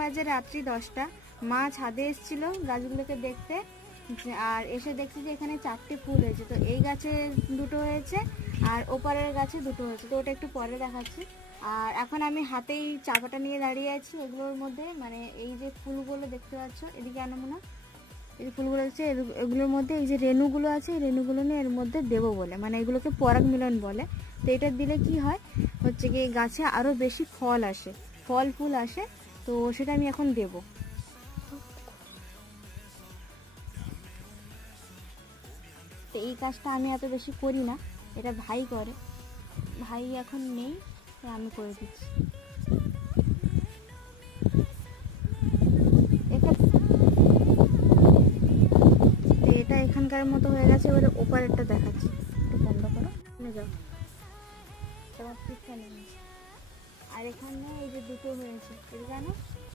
বাজে রাত্রি 10টা। মা ছাদে এসেছিল গাছগুলোকে দেখতে, আর এসে দেখছি যে এখানে 4টে ফুল হয়েছে। তো এই গাছে 2টো হয়েছে আর ওপারের গাছে 2টো হয়েছে, তো ওটা একটু পরে দেখাচ্ছি। আর এখন আমি হাতেই চাপাটা নিয়ে দাঁড়িয়ে আছি এগুলোর মধ্যে, মানে এই যে ফুলগুলো দেখতে পাচ্ছ, এদিকে আনো না, এই যে ফুলগুলো আছে এগুলোর মধ্যে এই যে রেণুগুলো আছে, এই রেণুগুলো নিয়ে এর মধ্যে দেবো বলে, মানে এগুলোকে পরাগ মিলন বলে। তো এটা দিলে কি হয় হচ্ছে কি গাছে আরও বেশি ফল আসে, ফল ফুল আসে, তো সেটা আমি এখন দেবো। তো এই কাজটা আমি এত বেশি করি না, এটা ভাই করে, ভাই এখন নেই, আমি করে দিচ্ছি। এটা এখানকার মতো হয়ে গেছে, এবারে ওপারেরটা দেখাচ্ছি, একটু বন্ধ করো, যাও তোমার পিছনে। আর এখানে এই যে 2টো হয়েছে, এটা জানো